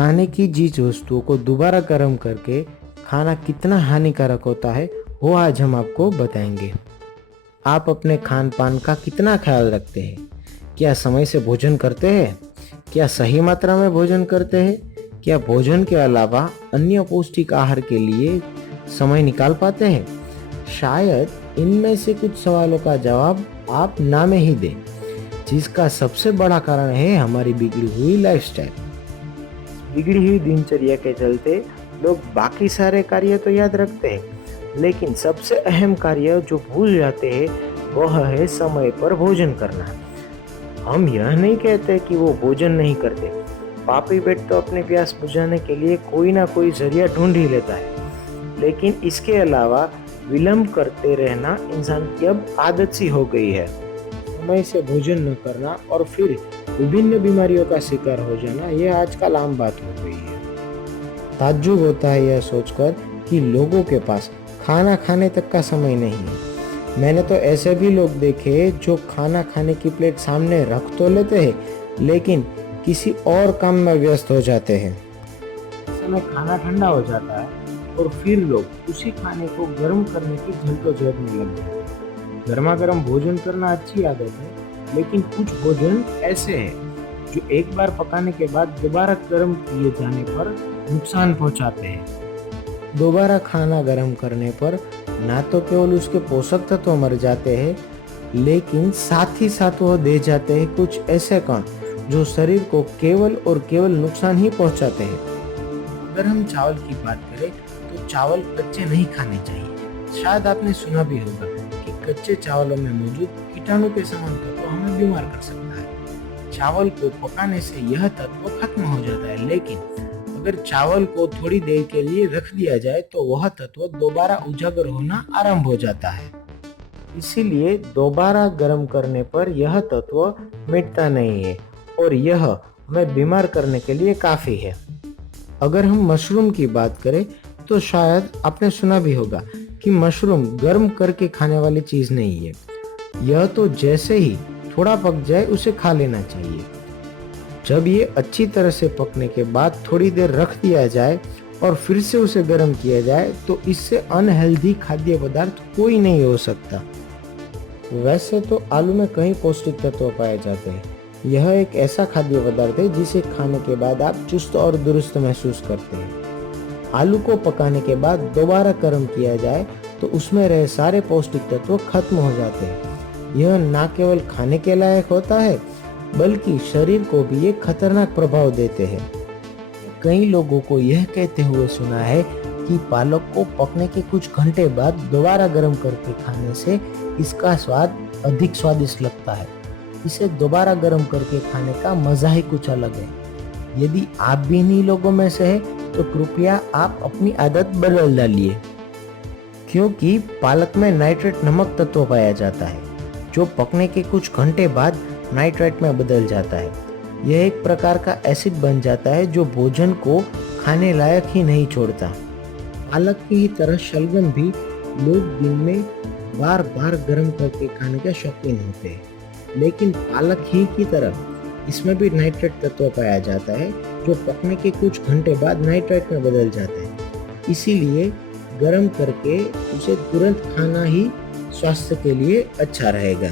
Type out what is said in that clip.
खाने की चीज वस्तुओं को दोबारा गर्म करके खाना कितना हानिकारक होता है वो आज हम आपको बताएंगे। आप अपने खान पान का कितना ख्याल रखते हैं? क्या समय से भोजन करते हैं? क्या सही मात्रा में भोजन करते हैं? क्या भोजन के अलावा अन्य पौष्टिक आहार के लिए समय निकाल पाते हैं? शायद इनमें से कुछ सवालों का जवाब आप ना में ही दें, जिसका सबसे बड़ा कारण है हमारी बिगड़ी हुई लाइफस्टाइल। बिगड़ी हुई दिनचर्या के चलते लोग बाकी सारे कार्य तो याद रखते हैं, लेकिन सबसे अहम कार्य जो भूल जाते हैं वह है समय पर भोजन करना। हम यह नहीं कहते कि वो भोजन नहीं करते। पापी पेट तो अपनी प्यास बुझाने के लिए कोई ना कोई जरिया ढूंढ ही लेता है, लेकिन इसके अलावा विलंब करते रहना इंसान की अब आदत सी हो गई है। समय से भोजन न करना और फिर विभिन्न बीमारियों का शिकार हो जाना यह आजकल आम बात हो गई है। ताज्जुब होता है यह सोचकर कि लोगों के पास खाना खाने तक का समय नहीं है। मैंने तो ऐसे भी लोग देखे जो खाना खाने की प्लेट सामने रख तो लेते हैं, लेकिन किसी और काम में व्यस्त हो जाते हैं। समय खाना ठंडा हो जाता है और फिर लोग उसी खाने को गर्म करने की जल्दोजहद में लग जाते हैं। गर्मा गर्म भोजन करना अच्छी आदत है, लेकिन कुछ भोजन ऐसे हैं जो एक बार पकाने के बाद दोबारा गर्म किए जाने पर नुकसान पहुंचाते हैं। दोबारा खाना गर्म करने पर ना तो केवल उसके पोषक तत्व मर जाते हैं, लेकिन साथ ही साथ वो दे जाते हैं कुछ ऐसे कण जो शरीर को केवल और केवल नुकसान ही पहुंचाते हैं। अगर हम चावल की बात करें तो चावल कच्चे नहीं खाने चाहिए। शायद आपने सुना भी होगा कि कच्चे चावलों में मौजूद कीटाणु के समान तत्व हमें बीमार कर सकता है। चावल को पकाने से यह तत्व खत्म हो जाता है, लेकिन अगर चावल को थोड़ी देर के लिए रख दिया जाए तो वह तत्व दोबारा उजागर होना आरंभ हो जाता है। इसीलिए दोबारा गर्म करने पर यह तत्व मिटता नहीं है और यह हमें बीमार करने के लिए काफी है। अगर हम मशरूम की बात करें तो शायद आपने सुना भी होगा कि मशरूम गर्म करके खाने वाली चीज नहीं है। यह तो जैसे ही थोड़ा पक जाए उसे खा लेना चाहिए। जब ये अच्छी तरह से पकने के बाद थोड़ी देर रख दिया जाए और फिर से उसे गर्म किया जाए तो इससे अनहेल्दी खाद्य पदार्थ कोई नहीं हो सकता। वैसे तो आलू में कई पौष्टिक तत्व पाए जाते हैं। यह एक ऐसा खाद्य पदार्थ है जिसे खाने के बाद आप चुस्त और दुरुस्त महसूस करते हैं। आलू को पकाने के बाद दोबारा गर्म किया जाए तो उसमें रहे सारे पौष्टिक तत्व खत्म हो जाते हैं। यह न केवल खाने के लायक होता है, बल्कि शरीर को भी एक खतरनाक प्रभाव देते हैं। कई लोगों को यह कहते हुए सुना है कि पालक को पकने के कुछ घंटे बाद दोबारा गर्म करके खाने से इसका स्वाद अधिक स्वादिष्ट लगता है। इसे दोबारा गर्म करके खाने का मजा ही कुछ अलग है। यदि आप भी इन्हीं लोगों में से हैं तो कृपया आप अपनी आदत बदल डालिए, क्योंकि पालक में नाइट्रेट नमक तत्व पाया जाता है जो पकने के कुछ घंटे बाद नाइट्रेट में बदल जाता है। यह एक प्रकार का एसिड बन जाता है जो भोजन को खाने लायक ही नहीं छोड़ता। पालक की तरह शलगम भी लोग दिन में बार बार गर्म करके खाने के शौकीन होते हैं, लेकिन पालक ही की तरह इसमें भी नाइट्रेट तत्व पाया जाता है जो पकने के कुछ घंटे बाद नाइट्रेट में बदल जाता है। इसीलिए गर्म करके उसे तुरंत खाना ही स्वास्थ्य के लिए अच्छा रहेगा।